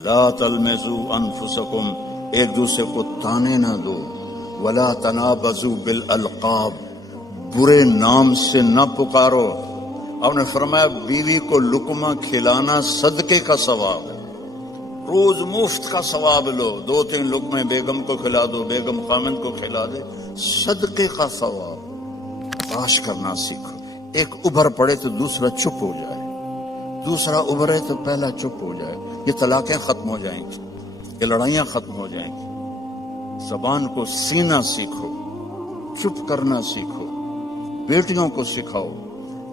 لا تلمزوا انفسکم، ایک دوسرے کو تانے نہ دو، ولا تنابزوا بالالقاب، برے نام سے نہ پکارو۔ آپ نے فرمایا بیوی کو لقمہ کھلانا صدقے کا ثواب ہے، روز مفت کا ثواب لو، 2-3 لقمے بیگم کو کھلا دو، بیگم خامن کو کھلا دے، صدقے کا ثواب۔ باش کرنا سیکھو، ایک ابھر پڑے تو دوسرا چپ ہو جائے، دوسرا ابھرے تو پہلا چپ ہو جائے، یہ طلاقیں ختم ہو جائیں گی، یہ لڑائیاں ختم ہو جائیں گی۔ زبان کو سینا سیکھو، چپ کرنا سیکھو، بیٹیوں کو سکھاؤ۔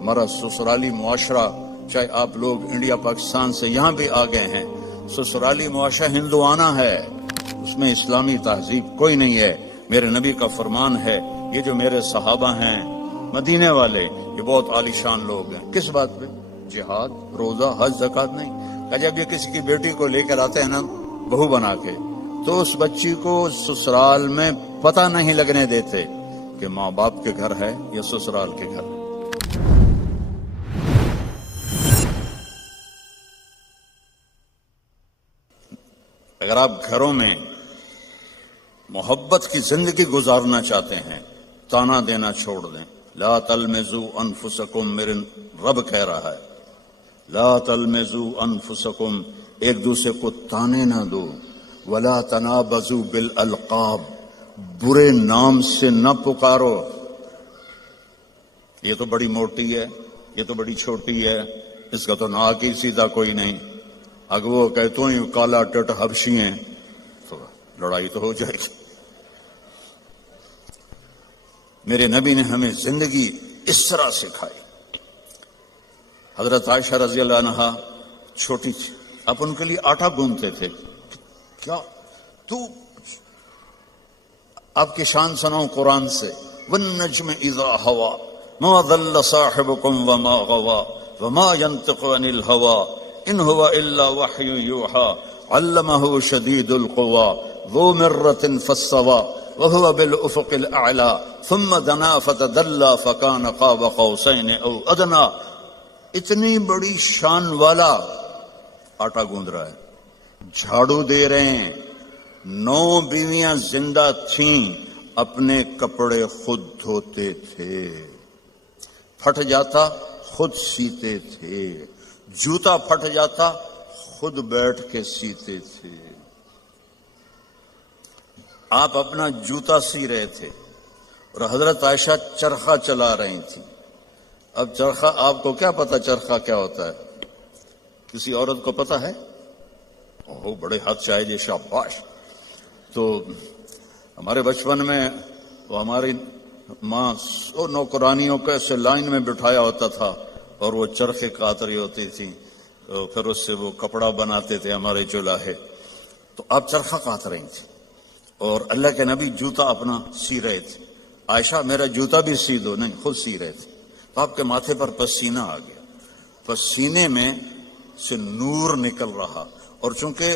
ہمارا سسرالی معاشرہ، چاہے آپ لوگ انڈیا پاکستان سے یہاں بھی آ گئے ہیں، سسرالی معاشرہ ہندوانہ ہے، اس میں اسلامی تہذیب کوئی نہیں ہے۔ میرے نبی کا فرمان ہے، یہ جو میرے صحابہ ہیں مدینے والے، یہ بہت عالی شان لوگ ہیں۔ کس بات پہ؟ جہاد، روزہ، حج، زکوٰۃ نہیں۔ جب یہ کسی کی بیٹی کو لے کر آتے ہیں نا بہو بنا کے، تو اس بچی کو سسرال میں پتہ نہیں لگنے دیتے کہ ماں باپ کے گھر ہے یا سسرال کے گھر ہے۔ اگر آپ گھروں میں محبت کی زندگی گزارنا چاہتے ہیں، تانا دینا چھوڑ دیں۔ لا تلمزوا انفسکم، میرے رب کہہ رہا ہے، لا تلمزوا انفسکم، ایک دوسرے کو تانے نہ دو، ولا تنابزوا بالالقاب، برے نام سے نہ پکارو۔ یہ تو بڑی موٹی ہے، یہ تو بڑی چھوٹی ہے، اس کا تو ناک ہی سیدھا کوئی نہیں، اگر وہ کہ تو ہی کالا ٹٹ حبشی ہیں تو لڑائی تو ہو جائے گی۔ میرے نبی نے ہمیں زندگی اس طرح سکھائی۔ حضرت عائشہ رضی اللہ عنہا چھوٹی تھی، آپ ان کے لیے آٹا گوندتے تھے۔ کیا تو آپ کی شان سناؤں قرآن سے، والنجم اذا ہوا ما ضل صاحبكم وما غوا وما ينطق عن الهوى ان هو الا وحي يوحى علمه شديد القوى ذو مرة فاستوى وهو بالافق الاعلى ثم دنا فتدلى فكان قاب قوسين او ادنى۔ اتنی بڑی شان والا آٹا گوندھ رہا ہے، جھاڑو دے رہے ہیں۔ 9 بیویاں زندہ تھیں، اپنے کپڑے خود دھوتے تھے، پھٹ جاتا خود سیتے تھے، جوتا پھٹ جاتا خود بیٹھ کے سیتے تھے۔ آپ اپنا جوتا سی رہے تھے اور حضرت عائشہ چرخہ چلا رہی تھی۔ اب چرخہ، آپ کو کیا پتا چرخہ کیا ہوتا ہے؟ کسی عورت کو پتا ہے؟ اوہ بڑے ہاتھ چاہے جی، شاباش۔ تو ہمارے بچپن میں وہ ہماری ماں نوکرانیوں کو ایسے لائن میں بٹھایا ہوتا تھا اور وہ چرخے کاٹ رہی ہوتی تھی، پھر اس سے وہ کپڑا بناتے تھے ہمارے چولہے۔ تو آپ چرخہ کاٹ رہی تھی اور اللہ کے نبی جوتا اپنا سی رہے تھے۔ عائشہ میرا جوتا بھی سی دو، نہیں خود سی رہے تھے۔ تو آپ کے ماتھے پر پسینہ آ گیا، پسینے میں سے نور نکل رہا، اور چونکہ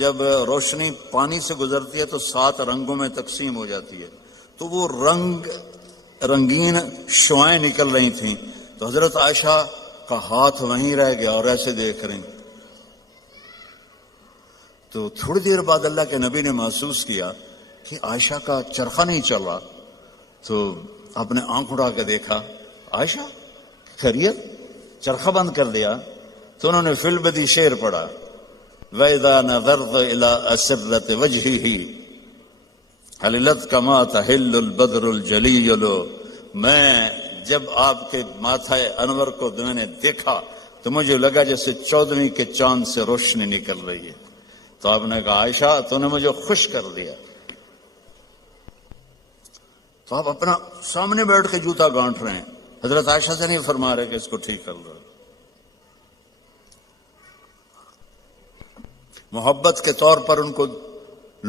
جب روشنی پانی سے گزرتی ہے تو 7 رنگوں میں تقسیم ہو جاتی ہے، تو وہ رنگین شعائیں نکل رہی تھیں۔ تو حضرت عائشہ کا ہاتھ وہیں رہ گیا اور ایسے دیکھ رہی۔ تو تھوڑی دیر بعد اللہ کے نبی نے محسوس کیا کہ عائشہ کا چرخہ نہیں چل رہا، تو آپ نے آنکھ اٹھا کے دیکھا، عائشہ خیریت؟ چرخہ بند کر دیا؟ تو انہوں نے فی البدی شعر پڑھا، وَإِذَا نَظَرْتَ إِلَىٰ أَسِرَّةِ وَجْهِهِ حَلِلَتْ كَمَا تَحِلُّ الْبَدْرُ الْجَلِيُّ۔ میں جب آپ کے ماتھے انور کو میں نے دیکھا تو مجھے لگا جیسے 14ویں کے چاند سے روشنی نکل رہی ہے۔ تو آپ نے کہا عائشہ تو نے مجھے خوش کر دیا۔ تو آپ اپنا سامنے بیٹھ کے جوتا گانٹ رہے ہیں، حضرت عائشہ سے نہیں فرما رہے کہ اس کو ٹھیک کر دو۔ محبت کے طور پر ان کو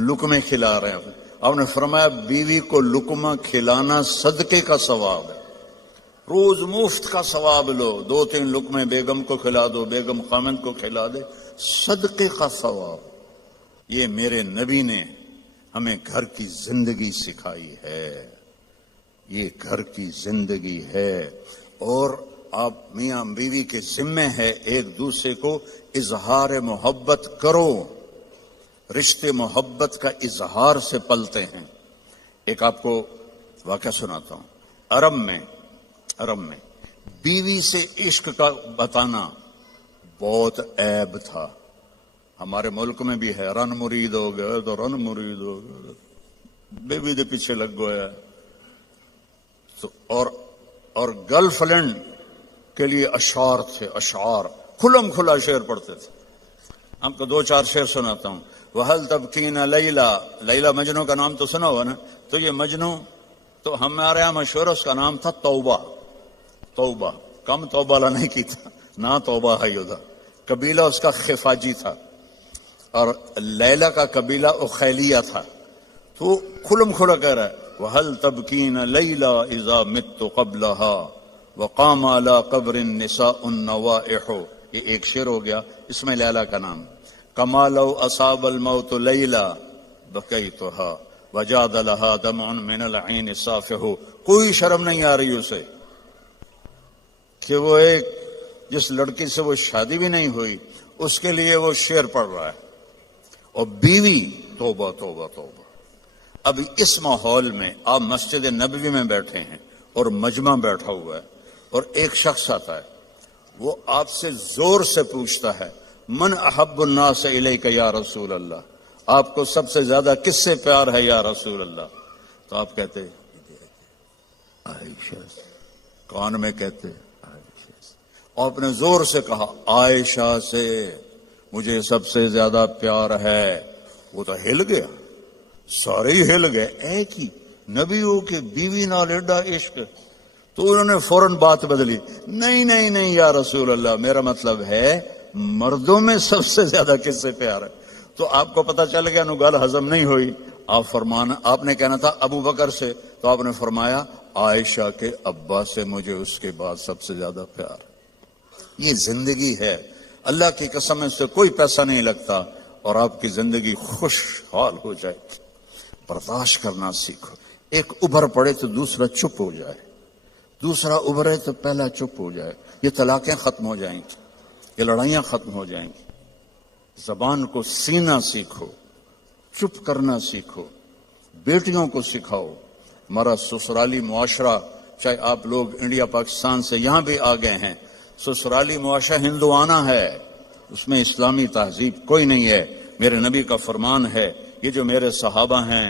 لقمے کھلا رہے ہیں۔ آپ نے فرمایا بیوی کو لقمہ کھلانا صدقے کا ثواب ہے، روز مفت کا ثواب لو، 2-3 لقمے بیگم کو کھلا دو، بیگم خامن کو کھلا دے، صدقے کا ثواب۔ یہ میرے نبی نے ہمیں گھر کی زندگی سکھائی ہے، یہ گھر کی زندگی ہے۔ اور آپ میاں بیوی کے ذمے ہے ایک دوسرے کو اظہار محبت کرو. رشتے محبت کا اظہار سے پلتے ہیں. ایک آپ کو واقعہ سناتا ہوں. عرب میں بیوی سے عشق کا بتانا بہت عیب تھا. ہمارے ملک میں بھی ہے، رن مرید ہو گئے تو رن مرید ہو گئے، بیوی دے پیچھے لگ گیا. تو اور گرل فرینڈ کے لیے اشعار تھے، اشعار کھلم کھلا شعر پڑھتے تھے. ہم کو 2-4 شعر سناتا ہوں. وَهَلْ تَبْكِينَ لیلا مجنو کا نام تو سنا ہوا نا. تو یہ مجنو تو ہمارے یہاں مشہور، اس کا نام تھا توبہ. کم توبہ لا نہیں کی تھا، نہ توبہ ہے یودا. قبیلہ اس کا خفاجی تھا اور لیلا کا قبیلہ اخیلیہ تھا. تو کھلم کھلا کہہ رہا ہے وَهَلْ تَبْكِينَ لَيْلَا إِذَا مِتُّ قَبْلَهَا وَقَامَ عَلَىٰ قَبْرِ النِّسَاءُ النَّوَائِحُ. یہ ایک شعر ہو گیا، اس میں لیلا کا نام. كَمَا لَوْ أَصَابَ الْمَوْتُ لَيْلَا بَكَيْتُهَا وَجَادَ لَهَا دَمْعٌ مِّنَ الْعَيْنِ صَافِحُ. کوئی شرم نہیں آ رہی اسے کہ وہ ایک جس لڑکی سے وہ شادی بھی نہیں ہوئی اس کے لیے وہ شعر پڑھ رہا ہے. اور بیوی توبہ توبہ توبہ. اب اس ماحول میں آپ مسجد نبوی میں بیٹھے ہیں اور مجمع بیٹھا ہوا ہے اور ایک شخص آتا ہے، وہ آپ سے زور سے پوچھتا ہے من احب الناس الیک یا رسول اللہ، آپ کو سب سے زیادہ کس سے پیار ہے یا رسول اللہ؟ تو آپ کہتے عائشہ. کان میں کہتے آپ نے زور سے کہا عائشہ سے مجھے سب سے زیادہ پیار ہے. وہ تو ہل گیا، سارے ہی ہل گئے. ایک ہی نبیوں کے بیوی نال ایڈا عشق. تو انہوں نے فوراً بات بدلی، نہیں یا رسول اللہ، میرا مطلب ہے مردوں میں سب سے زیادہ کس سے پیار ہے. تو آپ کو پتا چل گیا، نو گل ہضم نہیں ہوئی. آپ نے کہنا تھا ابو بکر سے، تو آپ نے فرمایا عائشہ کے ابا سے مجھے اس کے بعد سب سے زیادہ پیار. یہ زندگی ہے، اللہ کی قسم اس سے کوئی پیسہ نہیں لگتا اور آپ کی زندگی خوشحال ہو جائے. برداشت کرنا سیکھو. ایک ابھر پڑے تو دوسرا چپ ہو جائے، دوسرا ابھرے تو پہلا چپ ہو جائے. یہ طلاقیں ختم ہو جائیں گی، یہ لڑائیاں ختم ہو جائیں گی. زبان کو سینا سیکھو، چپ کرنا سیکھو. بیٹیوں کو سکھاؤ. ہمارا سسرالی معاشرہ، چاہے آپ لوگ انڈیا پاکستان سے یہاں بھی آ گئے ہیں، سسرالی معاشرہ ہندوانہ ہے، اس میں اسلامی تہذیب کوئی نہیں ہے. میرے نبی کا فرمان ہے، یہ جو میرے صحابہ ہیں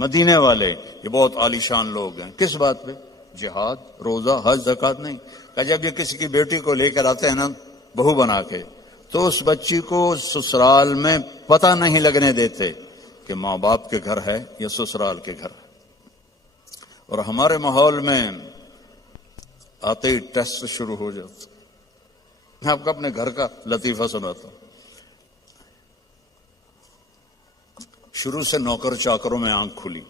مدینے والے، یہ بہت عالیشان لوگ ہیں. کس بات پہ؟ جہاد، روزہ، حج، زکوٰۃ نہیں. کہ جب یہ کسی کی بیٹی کو لے کر آتے ہیں نا بہو بنا کے، تو اس بچی کو سسرال میں پتہ نہیں لگنے دیتے کہ ماں باپ کے گھر ہے یا سسرال کے گھر ہے. اور ہمارے ماحول میں آتے ہی ٹیسٹ شروع ہو جاتا. میں آپ کو اپنے گھر کا لطیفہ سناتا ہوں. شروع سے نوکر چاکروں میں آنکھ کھلی،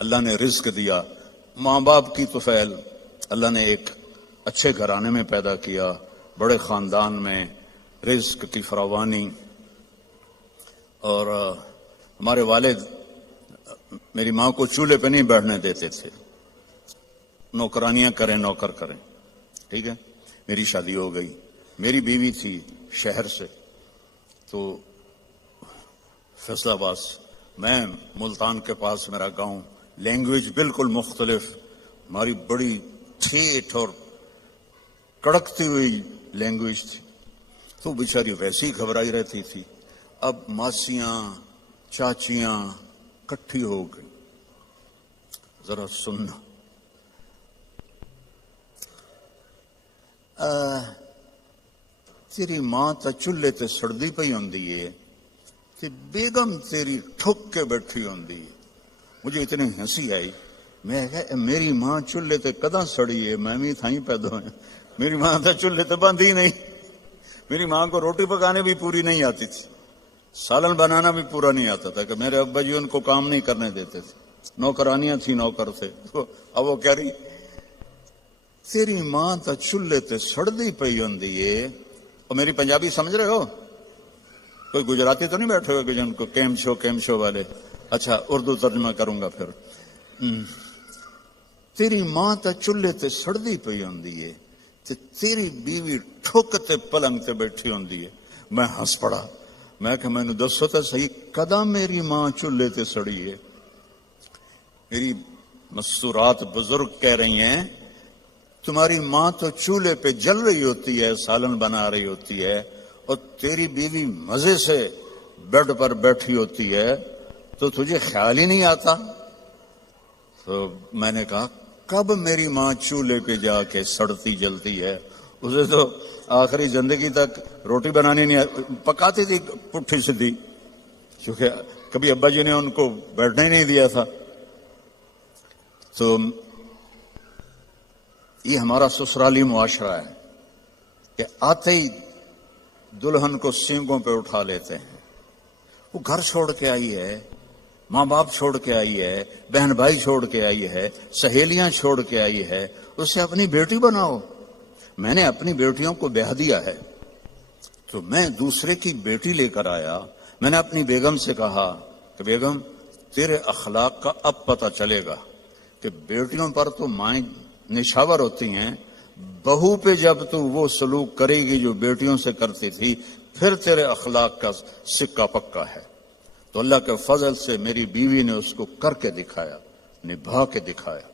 اللہ نے رزق دیا. ماں باپ کی طفیل، اللہ نے ایک اچھے گھرانے میں پیدا کیا، بڑے خاندان میں، رزق کی فراوانی. اور ہمارے والد میری ماں کو چولہے پہ نہیں بیٹھنے دیتے تھے، نوکرانیاں کریں، نوکر کریں. ٹھیک ہے، میری شادی ہو گئی. میری بیوی تھی شہر سے، تو فیصل آباد، میں ملتان کے پاس میرا گاؤں. لینگویج بالکل مختلف، ہماری بڑی ٹھیٹھ اور کڑکتی ہوئی لینگویج تھی. تو بیچاری ویسی گھبرائی رہتی تھی. اب ماسیاں چاچیاں کٹھی ہو گئی. ذرا سننا، تیری ماں تا چولہے تے سڑدی پئی ہوندی ہے تے بیگم تیری ٹھک کے بیٹھی ہوندی ہے. مجھے اتنی ہنسی آئی. میں کہا میری ماں چولہے تے کداں سڑی ہے، میں بھی تھائیں پیدا ہوں. میری ماں تا چولہے تے بندھی نہیں. میری ماں کو روٹی پکانے بھی پوری نہیں آتی تھی، سالن بنانا بھی پورا نہیں آتا تھا، کہ میرے ابا جی ان کو کام نہیں کرنے دیتے تھے. نوکرانیاں تھیں، نوکر تھے. اب وہ کہہ رہی تیری ماں تا چولہے تے سڑدی پئی ہوندی ہے. اور میری پنجابی سمجھ رہے ہو؟ کوئی گجراتی تو نہیں بیٹھے ہوئے کہ جن کو کیم شو والے؟ اچھا اردو ترجمہ کروں گا پھر. تیری ماں تا چولہے تے سڑدی پئی ہوندی ہے تے تیری بیوی ٹھک تے پلنگ تے بیٹھی ہوندی ہے. میں ہنس پڑا. میں کہ مینوں دسو تے صحیح کداں میری ماں چولہے تے سڑی ہے؟ میری مستورات بزرگ کہہ رہی ہیں تمہاری ماں تو چولہے پہ جل رہی ہوتی ہے، سالن بنا رہی ہوتی ہے، اور تیری بیوی مزے سے بیڈ پر بیٹھی ہوتی ہے تو تجھے خیال ہی نہیں آتا. تو میں نے کہا کب میری ماں چولہے پہ جا کے سڑتی جلتی ہے؟ اسے تو آخری زندگی تک روٹی بنانی نہیں پکاتی تھی پٹھی سیدھی، کیونکہ کبھی ابا جی نے ان کو بیٹھنے ہی نہیں دیا تھا. تو یہ ہمارا سسرالی معاشرہ ہے کہ آتے ہی دلہن کو سینگوں پہ اٹھا لیتے ہیں. وہ گھر چھوڑ کے آئی ہے، ماں باپ چھوڑ کے آئی ہے، بہن بھائی چھوڑ کے آئی ہے، سہیلیاں چھوڑ کے آئی ہے، اسے اپنی بیٹی بناؤ. میں نے اپنی بیٹیوں کو بیاہ دیا ہے تو میں دوسرے کی بیٹی لے کر آیا. میں نے اپنی بیگم سے کہا کہ بیگم تیرے اخلاق کا اب پتہ چلے گا کہ بیٹیوں پر تو مائیں نشاور ہوتی ہیں، بہو پہ جب تو وہ سلوک کرے گی جو بیٹیوں سے کرتی تھی پھر تیرے اخلاق کا سکہ پکا ہے. تو اللہ کے فضل سے میری بیوی نے اس کو کر کے دکھایا، نبھا کے دکھایا.